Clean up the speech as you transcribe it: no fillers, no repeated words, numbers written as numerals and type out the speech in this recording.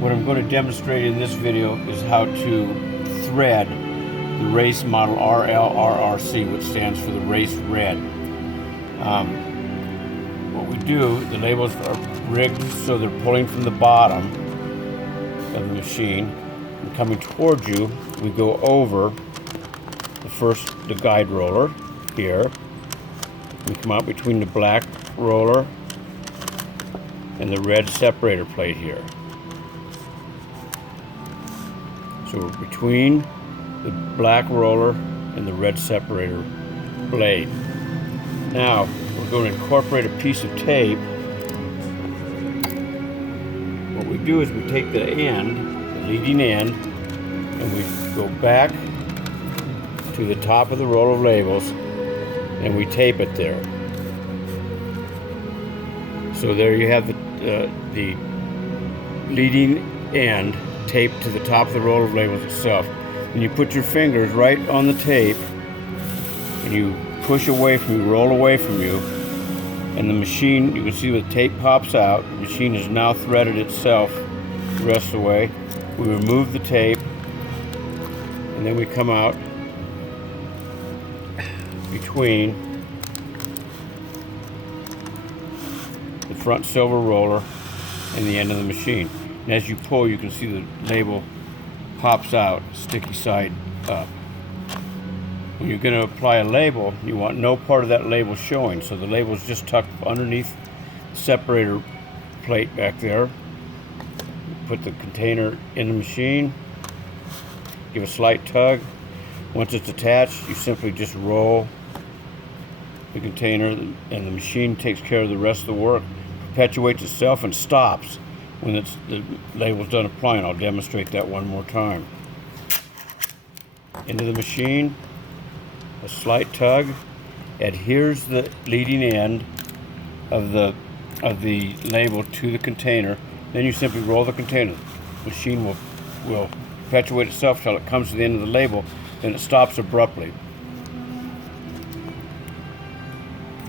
What I'm going to demonstrate in this video is how to thread the race model I-RL-RRC, which stands for the Race Red. What we do, the labels are rigged so they're pulling from the bottom of the machine. And coming towards you, we go over the guide roller here. We come out between the black roller and the red separator plate here. So we're between the black roller and the red separator blade. Now we're going to incorporate a piece of tape. What we do is we take the end, the leading end, and we go back to the top of the roll of labels and we tape it there. So there you have the leading end taped to the top of the roll of labels itself. And you put your fingers right on the tape and you push away from you, roll away from you, and the machine, you can see the tape pops out. The machine has now threaded itself the rest of the way. We remove the tape and then we come out between the front silver roller and the end of the machine. And as you pull, you can see the label pops out, sticky side up. When you're going to apply a label, you want no part of that label showing, so the label is just tucked underneath the separator plate back there. Put the container in the machine, give a slight tug. Once it's attached, you simply just roll the container and the machine takes care of the rest of the work, perpetuates itself and stops when the label's done applying. I'll demonstrate that one more time. Into the machine, a slight tug adheres the leading end of the label to the container. Then you simply roll the container. The machine will perpetuate itself till it comes to the end of the label, then it stops abruptly.